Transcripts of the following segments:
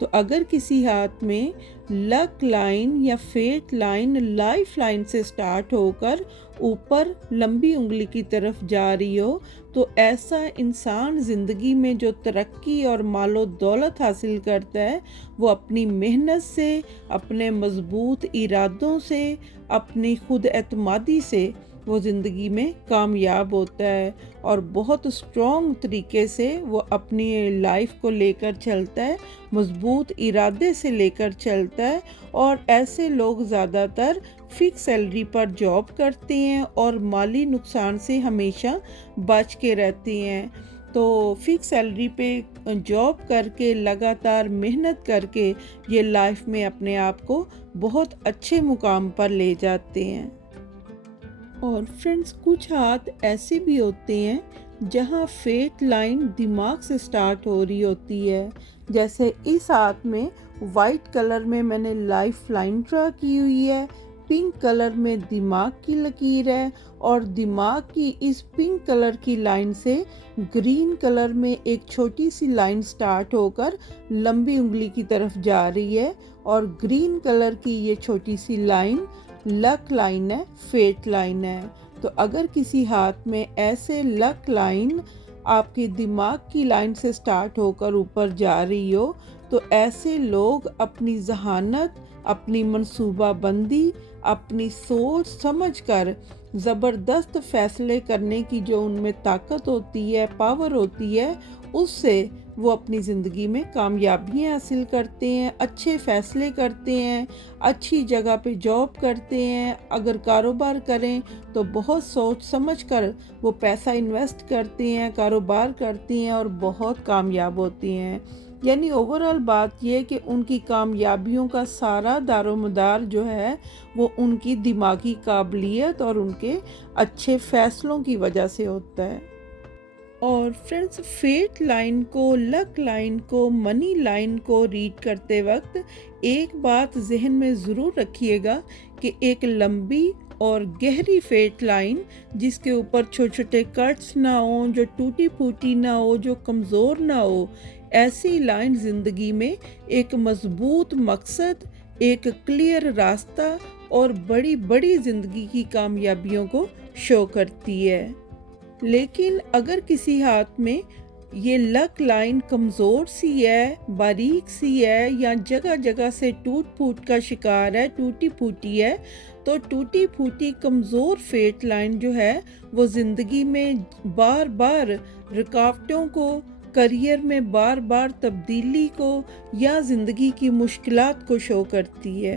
تو اگر کسی ہاتھ میں لک لائن یا فیٹ لائن لائف لائن سے سٹارٹ ہو کر اوپر لمبی انگلی کی طرف جا رہی ہو تو ایسا انسان زندگی میں جو ترقی اور مال و دولت حاصل کرتا ہے وہ اپنی محنت سے، اپنے مضبوط ارادوں سے، اپنی خود اعتمادی سے وہ زندگی میں کامیاب ہوتا ہے اور بہت اسٹرانگ طریقے سے وہ اپنی لائف کو لے کر چلتا ہے، مضبوط ارادے سے لے کر چلتا ہے۔ اور ایسے لوگ زیادہ تر فکس سیلری پر جاب کرتے ہیں اور مالی نقصان سے ہمیشہ بچ کے رہتے ہیں۔ تو فکس سیلری پہ جاب کر کے لگاتار محنت کر کے یہ لائف میں اپنے آپ کو بہت اچھے مقام پر لے جاتے ہیں۔ اور فرینڈز، کچھ ہاتھ ایسے بھی ہوتے ہیں جہاں فیٹ لائن دماغ سے سٹارٹ ہو رہی ہوتی ہے، جیسے اس ہاتھ میں وائٹ کلر میں میں نے لائف لائن ڈرا کی ہوئی ہے، پنک کلر میں دماغ کی لکیر ہے اور دماغ کی اس پنک کلر کی لائن سے گرین کلر میں ایک چھوٹی سی لائن سٹارٹ ہو کر لمبی انگلی کی طرف جا رہی ہے اور گرین کلر کی یہ چھوٹی سی لائن لک لائن ہے، فیٹ لائن ہے۔ تو اگر کسی ہاتھ میں ایسے لک لائن آپ کی دماغ کی لائن سے سٹارٹ ہو کر اوپر جا رہی ہو تو ایسے لوگ اپنی ذہانت، اپنی منصوبہ بندی، اپنی سوچ سمجھ کر زبردست فیصلے کرنے کی جو ان میں طاقت ہوتی ہے، پاور ہوتی ہے، اس سے وہ اپنی زندگی میں کامیابیاں حاصل کرتے ہیں، اچھے فیصلے کرتے ہیں، اچھی جگہ پہ جاب کرتے ہیں۔ اگر کاروبار کریں تو بہت سوچ سمجھ کر وہ پیسہ انویسٹ کرتے ہیں، کاروبار کرتے ہیں اور بہت کامیاب ہوتے ہیں۔ یعنی اوورآل بات یہ کہ ان کی کامیابیوں کا سارا دار و مدار جو ہے وہ ان کی دماغی قابلیت اور ان کے اچھے فیصلوں کی وجہ سے ہوتا ہے۔ اور فرینڈز، فیٹ لائن کو، لک لائن کو، منی لائن کو ریڈ کرتے وقت ایک بات ذہن میں ضرور رکھیے گا کہ ایک لمبی اور گہری فیٹ لائن جس کے اوپر چھوٹے چھوٹے کٹس نہ ہوں، جو ٹوٹی پھوٹی نہ ہو، جو کمزور نہ ہو، ایسی لائن زندگی میں ایک مضبوط مقصد، ایک کلیئر راستہ اور بڑی بڑی زندگی کی کامیابیوں کو شو کرتی ہے۔ لیکن اگر کسی ہاتھ میں یہ لک لائن کمزور سی ہے، باریک سی ہے یا جگہ جگہ سے ٹوٹ پھوٹ کا شکار ہے، ٹوٹی پھوٹی ہے، تو ٹوٹی پھوٹی کمزور فیٹ لائن جو ہے وہ زندگی میں بار بار رکاوٹوں کو، کریئر میں بار بار تبدیلی کو یا زندگی کی مشکلات کو شو کرتی ہے۔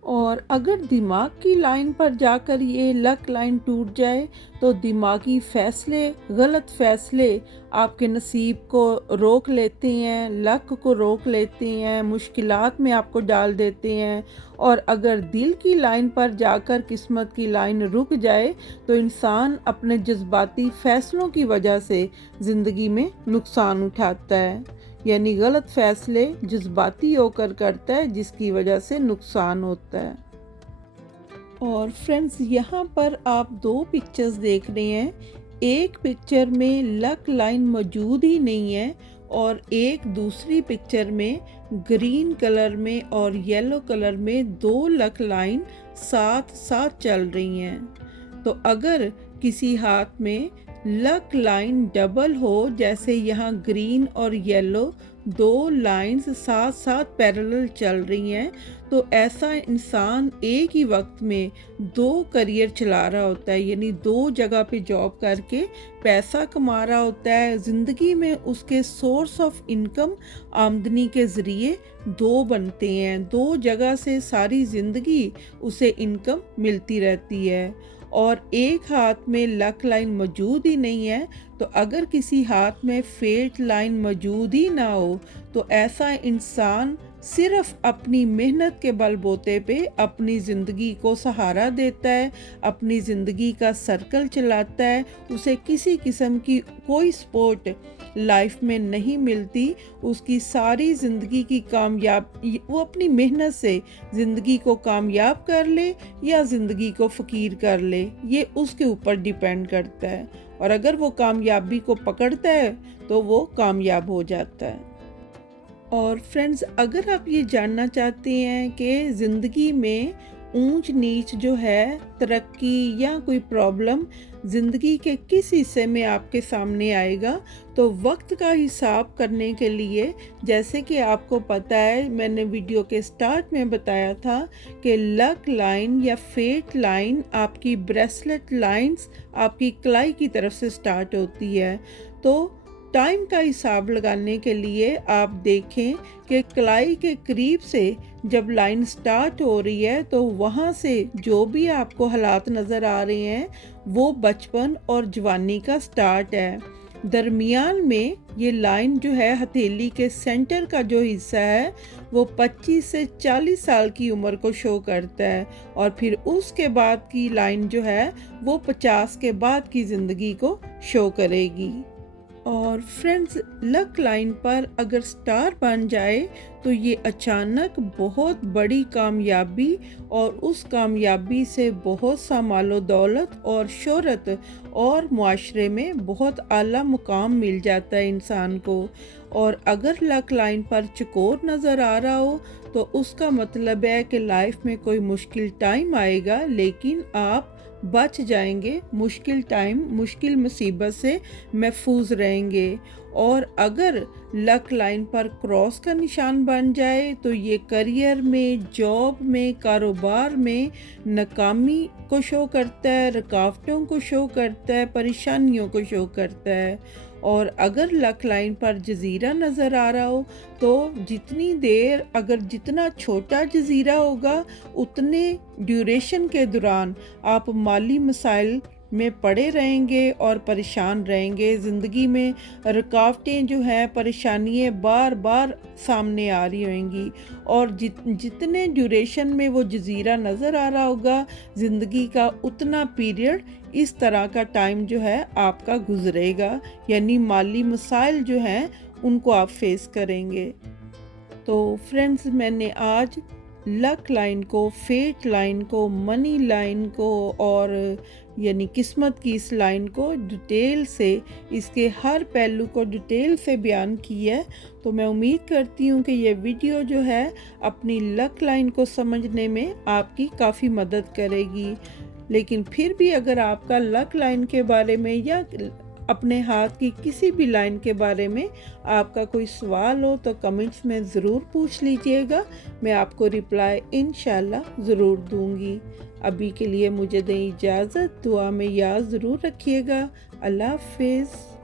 اور اگر دماغ کی لائن پر جا کر یہ لک لائن ٹوٹ جائے تو دماغی فیصلے، غلط فیصلے آپ کے نصیب کو روک لیتے ہیں، لک کو روک لیتے ہیں، مشکلات میں آپ کو ڈال دیتے ہیں۔ اور اگر دل کی لائن پر جا کر قسمت کی لائن رک جائے تو انسان اپنے جذباتی فیصلوں کی وجہ سے زندگی میں نقصان اٹھاتا ہے، یعنی غلط فیصلے جذباتی ہو کر کرتا ہے جس کی وجہ سے نقصان ہوتا ہے۔ اور فرینڈز، یہاں پر آپ دو پکچرز دیکھ رہے ہیں، ایک پکچر میں لک لائن موجود ہی نہیں ہے اور ایک دوسری پکچر میں گرین کلر میں اور یلو کلر میں دو لک لائن ساتھ ساتھ چل رہی ہیں۔ تو اگر کسی ہاتھ میں لک لائن ڈبل ہو، جیسے یہاں گرین اور یلو دو لائنز ساتھ ساتھ پیرلل چل رہی ہیں، تو ایسا انسان ایک ہی وقت میں دو کریئر چلا رہا ہوتا ہے، یعنی دو جگہ پہ جاب کر کے پیسہ کما رہا ہوتا ہے۔ زندگی میں اس کے سورس آف انکم، آمدنی کے ذریعے دو بنتے ہیں، دو جگہ سے ساری زندگی اسے انکم ملتی رہتی ہے۔ اور ایک ہاتھ میں لک لائن موجود ہی نہیں ہے، تو اگر کسی ہاتھ میں فیٹ لائن موجود ہی نہ ہو تو ایسا انسان صرف اپنی محنت کے بل بوتے پہ اپنی زندگی کو سہارا دیتا ہے، اپنی زندگی کا سرکل چلاتا ہے، اسے کسی قسم کی کوئی سپورٹ لائف میں نہیں ملتی۔ اس کی ساری زندگی کی وہ اپنی محنت سے زندگی کو کامیاب کر لے یا زندگی کو فقیر کر لے، یہ اس کے اوپر ڈیپینڈ کرتا ہے۔ اور اگر وہ کامیابی کو پکڑتا ہے تو وہ کامیاب ہو جاتا ہے۔ اور فرینڈز، اگر آپ یہ جاننا چاہتے ہیں کہ زندگی میں اونچ نیچ جو ہے، ترقی یا کوئی پرابلم زندگی کے کس حصے میں آپ کے سامنے آئے گا، تو وقت کا حساب کرنے کے لیے، جیسے کہ آپ کو پتہ ہے، میں نے ویڈیو کے سٹارٹ میں بتایا تھا کہ لک لائن یا فیٹ لائن آپ کی بریسلٹ لائنز آپ کی کلائی کی طرف سے سٹارٹ ہوتی ہے۔ تو ٹائم کا حساب لگانے کے لیے آپ دیکھیں کہ کلائی کے قریب سے جب لائن سٹارٹ ہو رہی ہے تو وہاں سے جو بھی آپ کو حالات نظر آ رہے ہیں وہ بچپن اور جوانی کا سٹارٹ ہے۔ درمیان میں یہ لائن جو ہے ہتھیلی کے سینٹر کا جو حصہ ہے وہ 25 سے 40 سال کی عمر کو شو کرتا ہے، اور پھر اس کے بعد کی لائن جو ہے وہ 50 کے بعد کی زندگی کو شو کرے گی۔ اور فرینڈز، لک لائن پر اگر سٹار بن جائے تو یہ اچانک بہت بڑی کامیابی اور اس کامیابی سے بہت سا مال و دولت اور شہرت اور معاشرے میں بہت اعلیٰ مقام مل جاتا ہے انسان کو۔ اور اگر لک لائن پر چکور نظر آ رہا ہو تو اس کا مطلب ہے کہ لائف میں کوئی مشکل ٹائم آئے گا، لیکن آپ بچ جائیں گے، مشکل ٹائم، مشکل مصیبت سے محفوظ رہیں گے۔ اور اگر لک لائن پر کراس کا نشان بن جائے تو یہ کریئر میں، جاب میں، کاروبار میں ناکامی کو شو کرتا ہے، رکاوٹوں کو شو کرتا ہے، پریشانیوں کو شو کرتا ہے۔ اور اگر لک لائن پر جزیرہ نظر آ رہا ہو تو جتنی دیر، اگر جتنا چھوٹا جزیرہ ہوگا اتنے ڈیوریشن کے دوران آپ مالی مسائل میں پڑے رہیں گے اور پریشان رہیں گے۔ زندگی میں رکاوٹیں جو ہیں، پریشانیاں بار بار سامنے آ رہی ہویں گی، اور جتنے ڈیوریشن میں وہ جزیرہ نظر آ رہا ہوگا زندگی کا، اتنا پیریڈ اس طرح کا ٹائم جو ہے آپ کا گزرے گا، یعنی مالی مسائل جو ہیں ان کو آپ فیس کریں گے۔ تو فرینڈز، میں نے آج لک لائن کو، فیٹ لائن کو، منی لائن کو اور یعنی قسمت کی اس لائن کو ڈیٹیل سے، اس کے ہر پہلو کو ڈیٹیل سے بیان کی ہے۔ تو میں امید کرتی ہوں کہ یہ ویڈیو جو ہے اپنی لک لائن کو سمجھنے میں آپ کی کافی مدد کرے گی۔ لیکن پھر بھی اگر آپ کا لک لائن کے بارے میں یا اپنے ہاتھ کی کسی بھی لائن کے بارے میں آپ کا کوئی سوال ہو تو کمنٹس میں ضرور پوچھ لیجئے گا، میں آپ کو رپلائی انشاءاللہ ضرور دوں گی۔ ابھی کے لیے مجھے دیں اجازت، دعا میں یاد ضرور رکھیے گا۔ اللہ حافظ۔